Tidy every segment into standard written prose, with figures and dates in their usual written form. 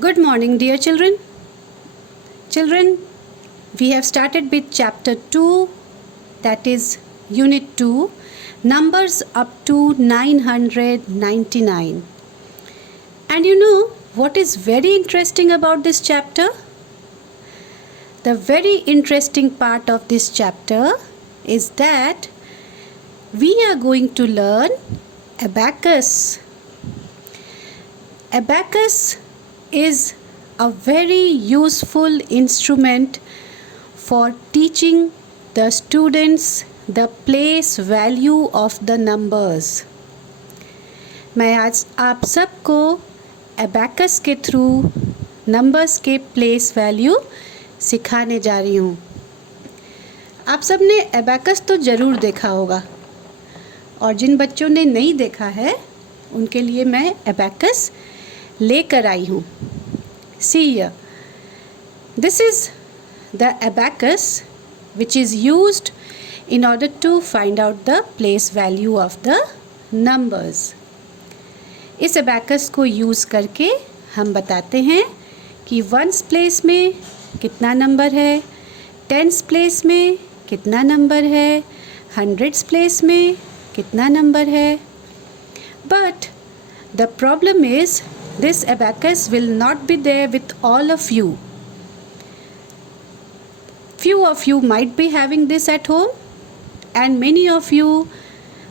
Good morning, dear children. Children, we have started with chapter 2, that is unit 2, numbers up to 999. And you know what is very interesting about this chapter? The very interesting part of this chapter is that we are going to learn abacus. Abacus is a very useful instrument for teaching the students the place value of the numbers. मैं आज आप सबको abacus के through numbers के place value सिखाने जा रही हूँ. आप सब ने abacus तो ज़रूर देखा होगा और जिन बच्चों ने नहीं देखा है उनके लिए मैं abacus लेकर आई हूँ. See here, this is the abacus which is used in order to find out the place value of the numbers. इस abacus को यूज़ करके हम बताते हैं कि वंस प्लेस में कितना नंबर है, टेंस प्लेस में कितना नंबर है, हंड्रेड्स प्लेस में कितना नंबर है. But the problem is this abacus will not be there with all of you. Few of you might be having this at home and many of you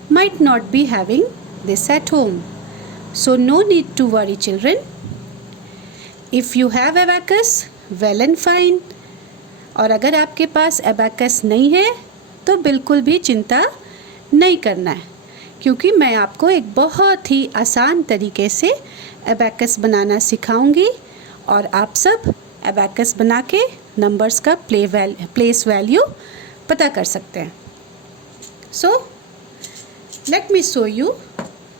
might not be having this at home. So no need to worry, children. If you have abacus, well and fine. और अगर आपके पास abacus नहीं है तो बिल्कुल भी चिंता नहीं करना है, क्योंकि मैं आपको एक बहुत ही आसान तरीके से abacus बनाना सिखाऊंगी और आप सब abacus बना के नंबर्स का प्लेस वैल्यू पता कर सकते हैं. So let me show you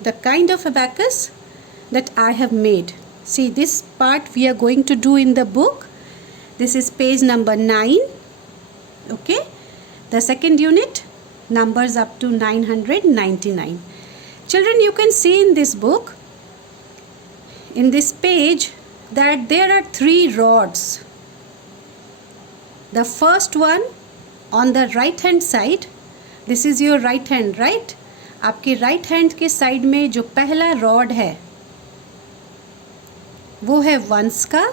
the kind of abacus that I have made. See, this part we are going to do in the book. This is page number 9. Okay, the second unit, numbers up to 999. Children, you can see in this book, in this page, that there are 3 rods. The first one on the right hand side, this is your right hand, right? आपके right hand के side में जो पहला rod है वो है ones का,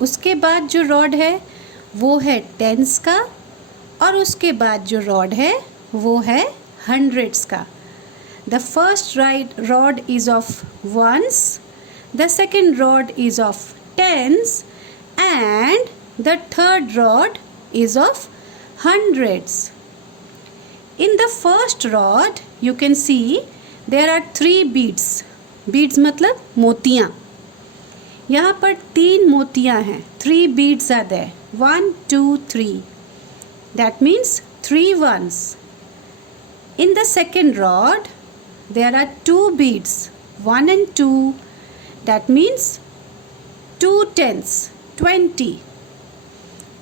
उसके बाद जो rod है वो है tens का और उसके बाद जो rod है वो है hundreds का. The first rod is of ones, the second rod is of tens and the third rod is of hundreds. In the first rod you can see there are 3 beads. Beads मतलब मोतियाँ. यहाँ पर 3 मोतियाँ हैं. 3 beads are there. 1, 2, 3. That means 3 ones. In the second rod there are 2 beads. 1 and 2. That means 2 tens, 20.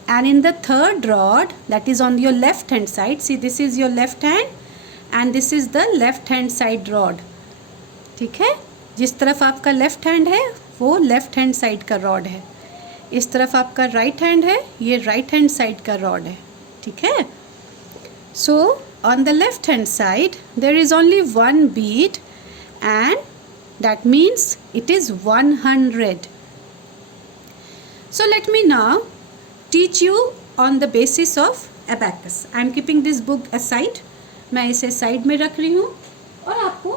And in the third rod, that is on your left hand side, see this is your left hand and this is the left hand side rod. ठीक है, जिस तरफ आपका left hand है वो left hand side का rod है, इस तरफ आपका राइट हैंड है ये राइट हैंड साइड का रॉड है. ठीक है. So on the left hand side there is only 1 bead and that means it is 100. So let me now teach you on the basis of abacus. I am keeping this book aside. मैं इसे side में रख रही हूँ और आपको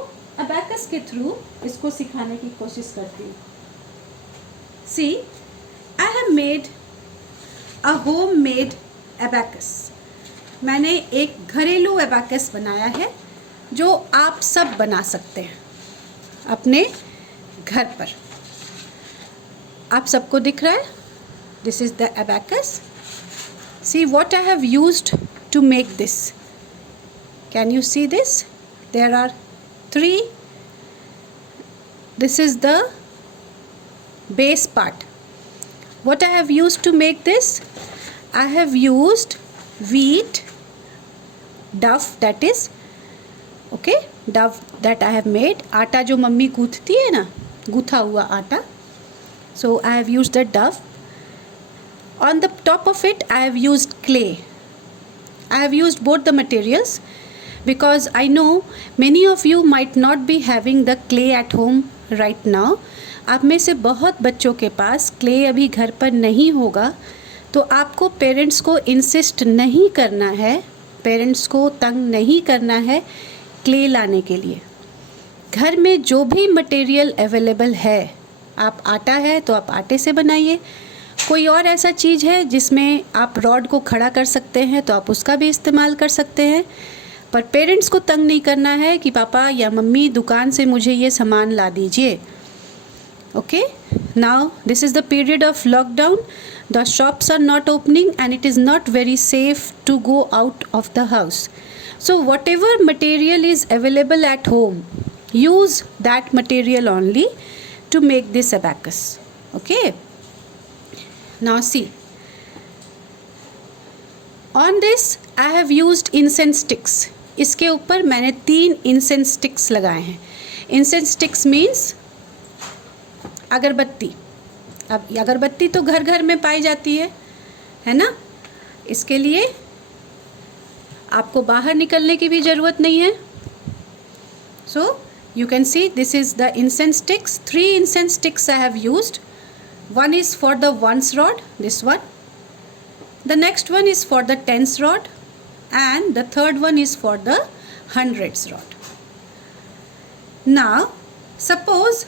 abacus के through इसको सिखाने की कोशिश करती हूँ. See, I have made a homemade abacus. मैंने एक घरेलू abacus बनाया है जो आप सब बना सकते हैं अपने घर पर. आप सबको दिख रहा है? This is the abacus. See what I have used to make this. Can you see this? There are 3. This is the base part. What I have used to make this? I have used wheat, duff, that is, okay, duff that I have made. आटा जो mummy गूँथती है ना, गूँथा हुआ आटा. So I have used the dove. On the top of it I have used clay. I have used both the materials because I know many of you might not be having the clay at home right now. आप में से बहुत बच्चों के पास clay अभी घर पर नहीं होगा, तो आपको पेरेंट्स को इंसिस्ट नहीं करना है, पेरेंट्स को तंग नहीं करना है क्ले लाने के लिए. घर में जो भी मटेरियल अवेलेबल है, आप आटा है तो आप आटे से बनाइए, कोई और ऐसा चीज़ है जिसमें आप रॉड को खड़ा कर सकते हैं तो आप उसका भी इस्तेमाल कर सकते हैं. पर पेरेंट्स को तंग नहीं करना है कि पापा या मम्मी दुकान से मुझे ये सामान ला दीजिए. Okay, now this is the period of lockdown. The shops are not opening and it is not very safe to go out of the house. So whatever material is available at home, use that material only to make this abacus. Okay, now see, on this I have used incense sticks. इसके ऊपर मैंने 3 incense sticks लगाए हैं. Incense sticks means अगरबत्ती. अब अगरबत्ती तो घर घर में पाई जाती है ना. इसके लिए आपको बाहर निकलने की भी ज़रूरत नहीं है. सो you can see this is the incense sticks. 3 incense sticks I have used. One is for the ones rod, this one. The next one is for the tens rod, and the third one is for the hundreds rod. Now suppose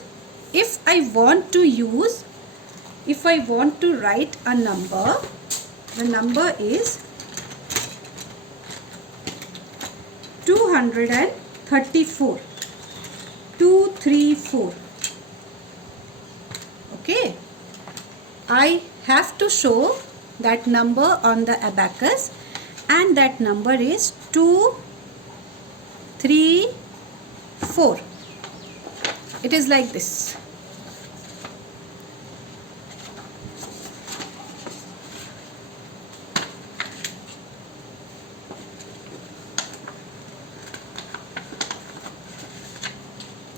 if I want to write a number, the number is 234. 234. Okay, I have to show that number on the abacus, and that number is 234. It is like this.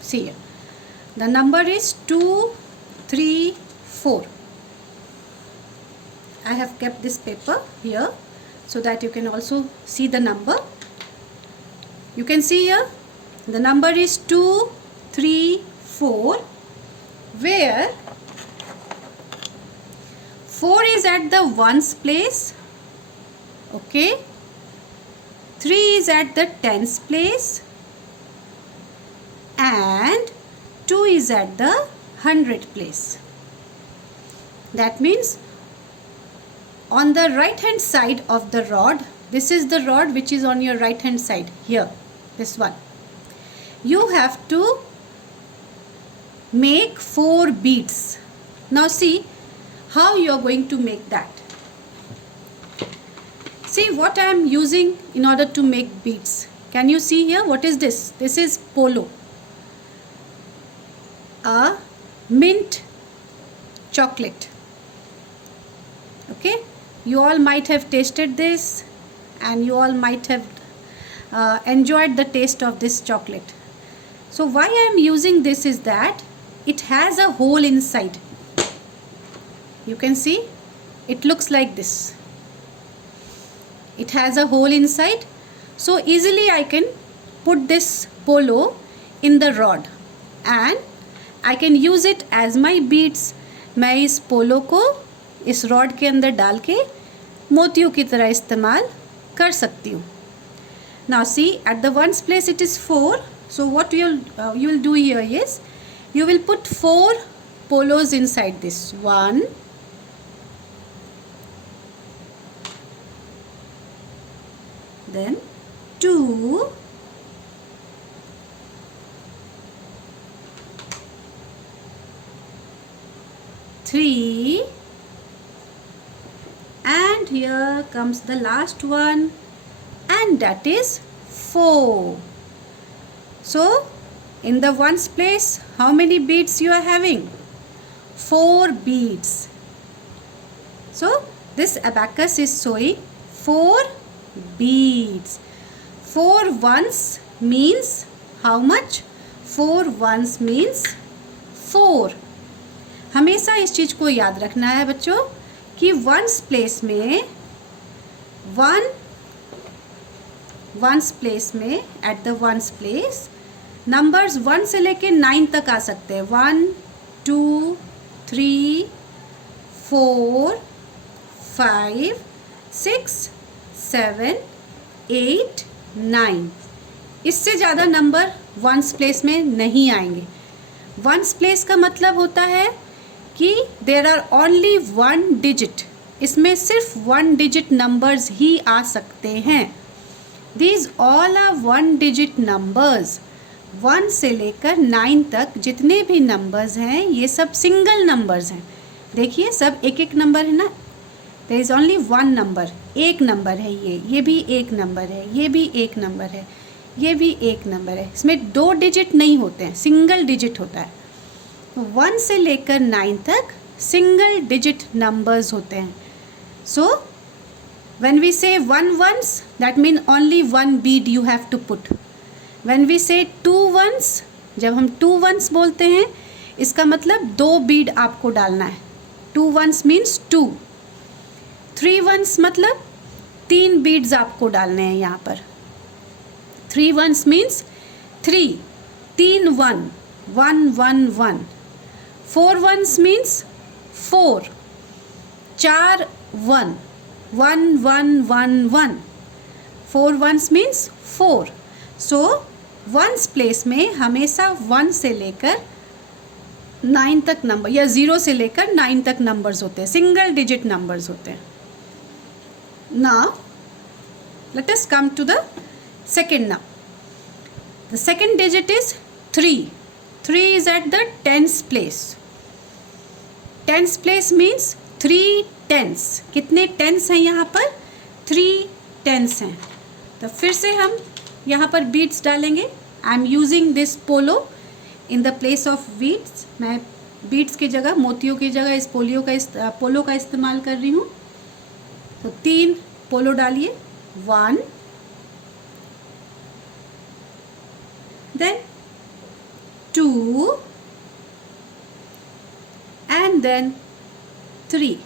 See here, the number is 234. I have kept this paper here so that you can also see the number. You can see here the number is 234, where 4 is at the ones place, okay, 3 is at the tens place, and 2 is at the hundred place. That means on the right hand side of the rod, this is the rod which is on your right hand side here, this one, you have to make 4 beads. Now see how you are going to make that. See what I am using in order to make beads. Can you see here what is this? This is Polo, a mint chocolate. Okay, you all might have tasted this and you all might have enjoyed the taste of this chocolate. So why I am using this is that it has a hole inside. You can see it looks like this. It has a hole inside, so easily I can put this Polo in the rod and I can use it as my beads. मैं इस पोलो को इस rod के अंदर डाल के मोतियों की तरह इस्तेमाल कर सकती हूँ. Now see, at the ones place it is 4. So what you will do here is you will put 4 polos inside this. 1, then 2, 3, and here comes the last one, and that is 4. So in the ones place, how many beads you are having? 4 beads. So this abacus is showing 4 beads. 4 ones means how much? 4 ones means 4. हमेशा इस चीज़ को याद रखना है बच्चों कि ones place में at the ones place numbers 1 से लेके 9 तक आ सकते हैं. 1 2 3 4 5 6 7 8 9. इससे ज़्यादा नंबर वंस प्लेस में नहीं आएंगे. वंस प्लेस का मतलब होता है कि देर आर ओनली 1 डिजिट. इसमें सिर्फ 1 डिजिट नंबर्स ही आ सकते हैं. These all are 1 digit numbers. 1 से लेकर 9 तक जितने भी नंबर्स हैं ये सब सिंगल नंबर्स हैं. देखिए सब एक एक नंबर है ना. There is only 1 number. एक नंबर है ये भी एक नंबर है, ये भी एक नंबर है, ये भी एक नंबर है. इसमें 2 डिजिट नहीं होते हैं, सिंगल डिजिट होता है. 1 से लेकर 9 तक सिंगल डिजिट नंबर्स होते हैं. सो when we say 1 ones, that mean only 1 bead you have to put. When we say 2 ones, जब हम 2 ones बोलते हैं इसका मतलब 2 बीड आपको डालना है. 2 ones means 2. 3 ones मतलब 3 बीड्स आपको डालने हैं यहाँ पर. 3 ones means 3. 3 1 1 1 1. 4 ones means 4. 4 1 1 1 1 1. 4 ones means 4. So ones place में हमेशा 1 से लेकर 9 तक नंबर या 0 से लेकर 9 तक नंबर्स होते हैं, सिंगल डिजिट नंबर्स होते हैं. Now let us come to the second. Now the second digit is 3. 3 is at the tens place. Tens place means 3 tens. कितने टेंस हैं यहाँ पर? 3 टेंस हैं. तो फिर से हम यहाँ पर बीट्स डालेंगे. I am using this Polo in the place of beads. मैं बीट्स की जगह, मोतियों की जगह इस पोलो का इस्तेमाल कर रही हूँ. तो 3 पोलो डालिए. 1 then 2 and then 3.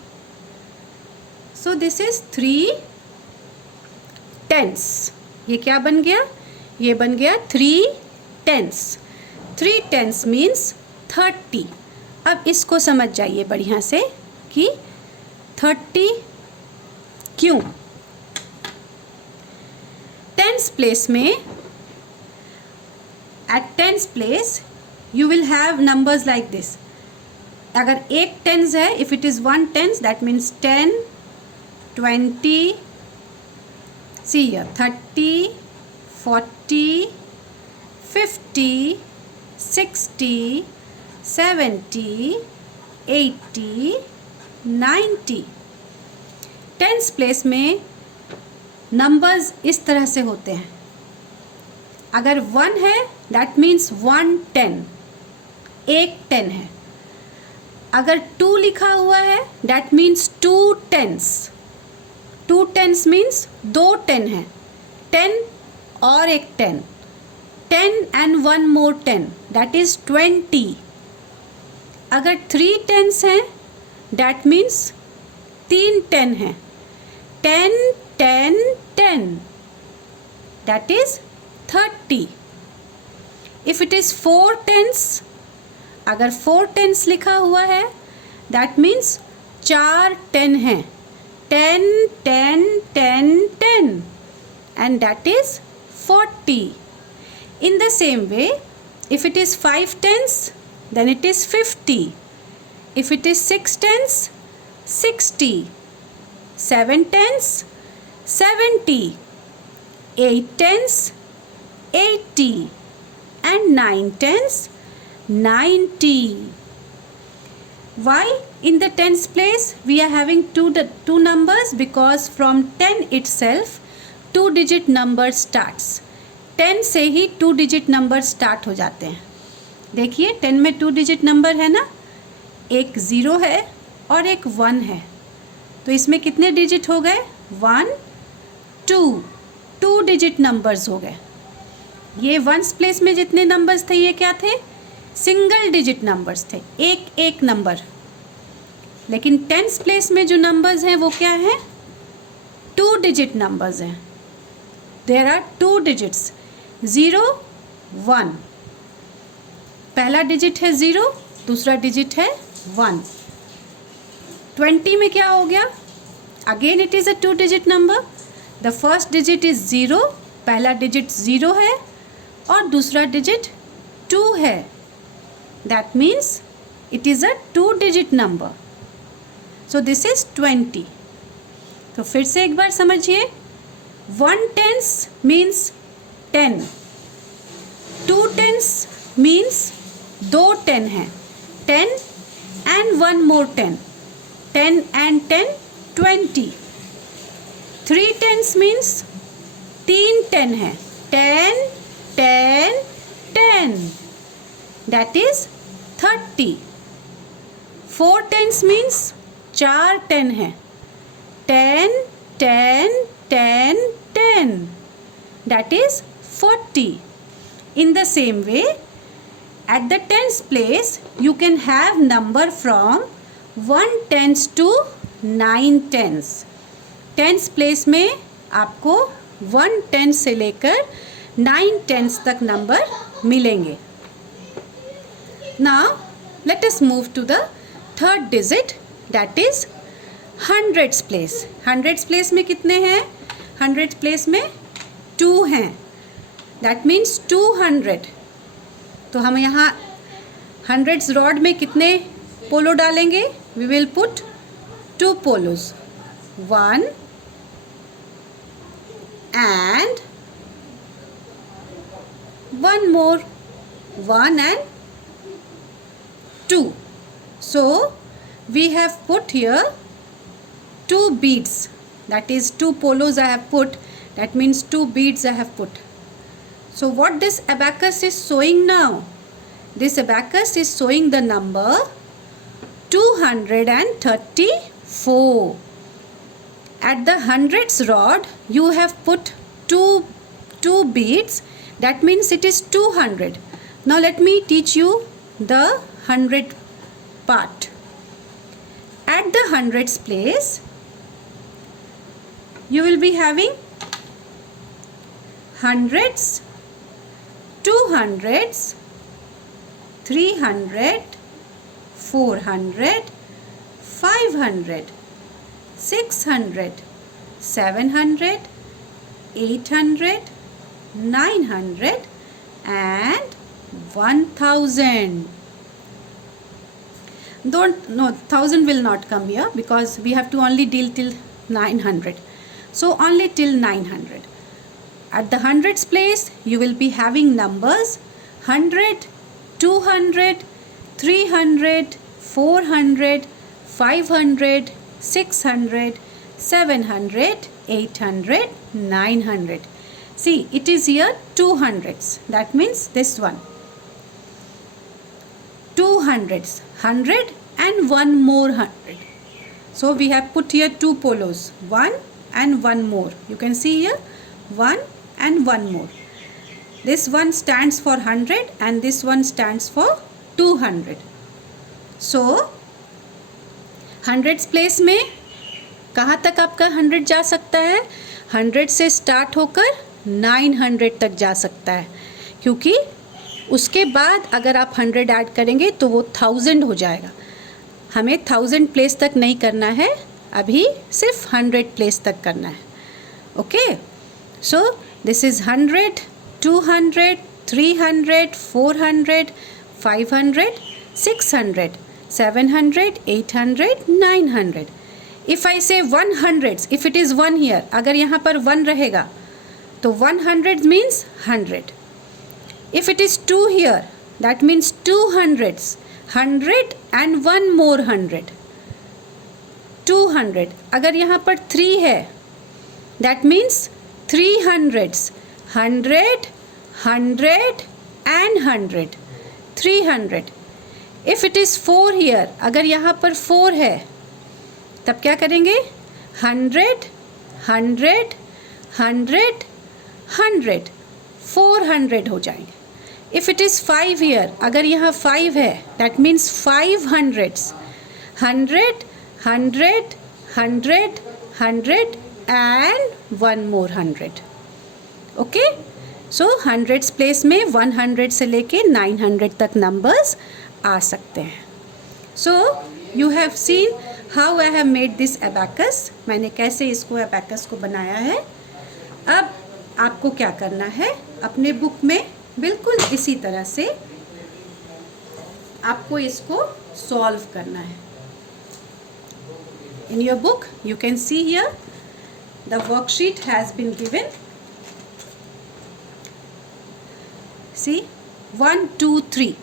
So this is 3 tens. ये क्या बन गया? ये बन गया 3 tens. 3 tens means 30. अब इसको समझ जाइए बढ़िया से कि 30 क्यों. tens place में at tens place you will have numbers like this. अगर एक tens है, if it is 1 tens, that means 10 20, see here, 30 40 50 60 70 80 90. Tense place में नंबर्स इस तरह से होते हैं. अगर 1 है दैट मीन्स 1 10, एक 10 है. अगर 2 लिखा हुआ है that means 2 tens. 2 tens means 2 10 है. 10 और एक 10. 10 and 1 more 10 that is 20. अगर 3 tens हैं that means 3 10 हैं. 10 10 10 that is 30. If it is 4 tens, अगर 4 tens लिखा हुआ है that means 4 10 हैं. 10 10 10 10 and that is 40. In the same way, if it is 5 tens then it is 50. If it is 6 tens, 60. 7 tens, 70. 8 tens, 80 and 9 tens, 90. Why in the tens place we are having two numbers? Because from 10 itself 2 digit number starts. 10 से ही 2 digit number start हो जाते हैं. देखिए 10 में 2 digit number है ना, एक 0 है और एक 1 है. तो इसमें कितने digit हो गए? 1 2 digit numbers हो गए. ये वंस प्लेस में जितने numbers थे ये क्या थे? सिंगल डिजिट नंबर्स थे, एक एक नंबर. लेकिन टेंस प्लेस में जो नंबर्स हैं वो क्या हैं? 2 डिजिट नंबर्स हैं. There are 2 digits, 0 1. पहला डिजिट है 0, दूसरा डिजिट है 1. 20 में क्या हो गया? Again it is a 2 digit number. The first digit is 0, पहला डिजिट 0 है और दूसरा डिजिट 2 है. That means it is a 2 digit number. So this is 20. तो फिर से एक बार समझिए. 1 tens मीन्स 10. 2 tens मीन्स 2 10 हैं. 10 and 1 more 10. 10 and 10 20. 3 tens means 3 10 हैं. 10 10 10. That is 30. 4 tens मीन्स 4 10 हैं. 10 10 10 10. That is 40. In the same way, at the tens place, you can have number from 1 tens to 9 tens. Tens place में आपको 1 tens से लेकर 9 tens तक number मिलेंगे. Now, let us move to the third digit, that is hundreds place. Hundreds place में कितने हैं? Hundreds place में 2 हैं. That means 200. तो हम यहाँ hundreds rod में कितने पोलो डालेंगे? We will put 2 polos. 1 and 1 more. 1 and 2. So we have put here 2 beads. That is 2 polos I have put. That means 2 beads I have put. So what this abacus is showing now? This abacus is showing the number 234. At the hundreds rod you have put 2 beads. That means it is 200. Now let me teach you the 100 part. At the hundreds place you will be having hundreds, 200s, 300, 400, 500, 600, 700, 800, 900 and 1000. No, 1000 will not come here because we have to only deal till 900. So only till 900. At the hundreds place you will be having numbers 100, 200, 300, 400, 500, 600, 700, 800, 900. See, it is here 200s. That means this one. 200s. 100 and 1 more 100. So we have put here 2 polos. 1 and 1 more. You can see here 1 and 1 more. This one stands for 100 and this one stands for 200. So hundreds place में कहाँ तक आपका 100 जा सकता है? 100 से start होकर 900 तक जा सकता है, क्योंकि उसके बाद अगर आप 100 ऐड करेंगे तो वो 1000 हो जाएगा. हमें 1000 प्लेस तक नहीं करना है, अभी सिर्फ 100 प्लेस तक करना है. Okay, so this is 100, 200, 300, 400, 500, 600, 700, 800, 900. If I say 100, if it is 1 here, अगर यहाँ पर 1 रहेगा तो 100 means 100. If it is 2 here, that means 200s. 100 and 1 more 100. 200. अगर यहाँ पर 3 है, that means 300s. 100, 100 and 100. 300. If it is 4 here, अगर यहाँ पर 4 है, तब क्या करेंगे? 100, 100, 100, 100. 400 हो जाएंगे. If it is 5 here, अगर यहाँ 5 है, that means 500s. 100, 100, 100, 100 and one more 100. Okay, so hundreds place में 100 से लेके 900 तक नंबर्स आ सकते हैं. So you have seen how I have made this abacus. मैंने कैसे इसको एबैकस को बनाया है. अब आपको क्या करना है, अपने बुक में बिल्कुल इसी तरह से आपको इसको सॉल्व करना है. In your book you can see here the worksheet has been given. See, 1 2 3.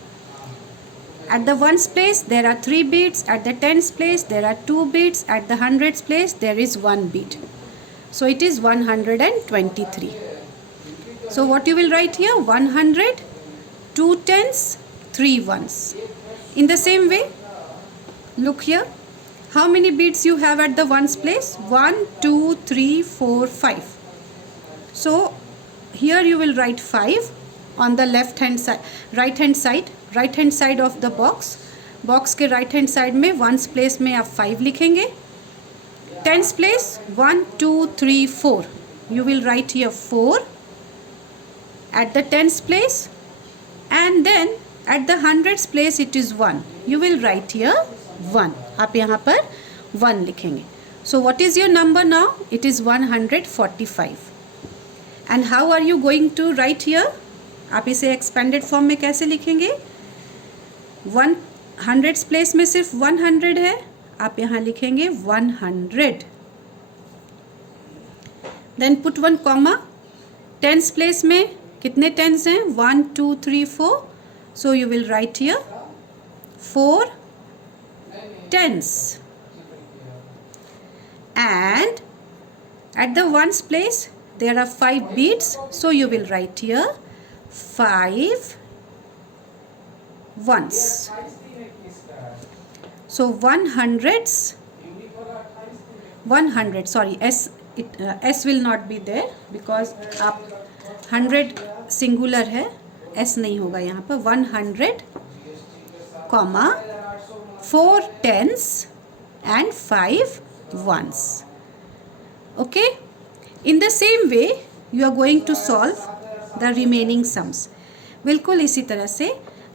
At the ones place there are 3 beats, at the tens place there are 2 beats, at the hundreds place there is 1 beat. So it is 123. So what you will write here, 100, 2 tens, 3 ones. In the same way, look here, how many beats you have at the ones place? 1 2 3 4 5. So here you will write 5 on the left hand side, right hand side of the box के right hand side में ones place में आप 5 लिखेंगे. tens place 1 2 3 4, you will write here 4 at the tens place, and then at the hundreds place it is 1, you will write here 1. आप यहाँ पर 1 लिखेंगे. So what is your number now? It is 145. And how are you going to write here? आप इसे expanded form में कैसे लिखेंगे? 100 place में सिर्फ 100 है, आप यहाँ लिखेंगे 100. Then put 1 comma. Tens place में कितने टेंस हैं? 1 2 3 4. So you will write here 4 tens. And at the ones place there are 5 beats, so you will write here 5 ones. So 100, sorry, S will not be there because आप 100 singular है, S नहीं होगा यहाँ पर. 100 comma 4 tens and 5 ones. Okay, in the same way you are going to solve the remaining sums. बिल्कुल इसी तरह से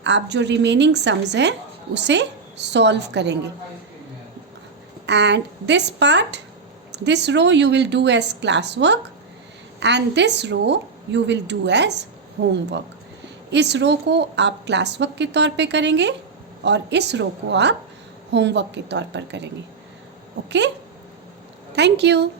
आप जो remaining sums हैं उसे solve करेंगे. And this part, this row you will do as class work and this row you will do as homework. इस रो को आप क्लास वर्क के तौर पे करेंगे और इस रो को आप होमवर्क के तौर पर करेंगे. Okay, thank you.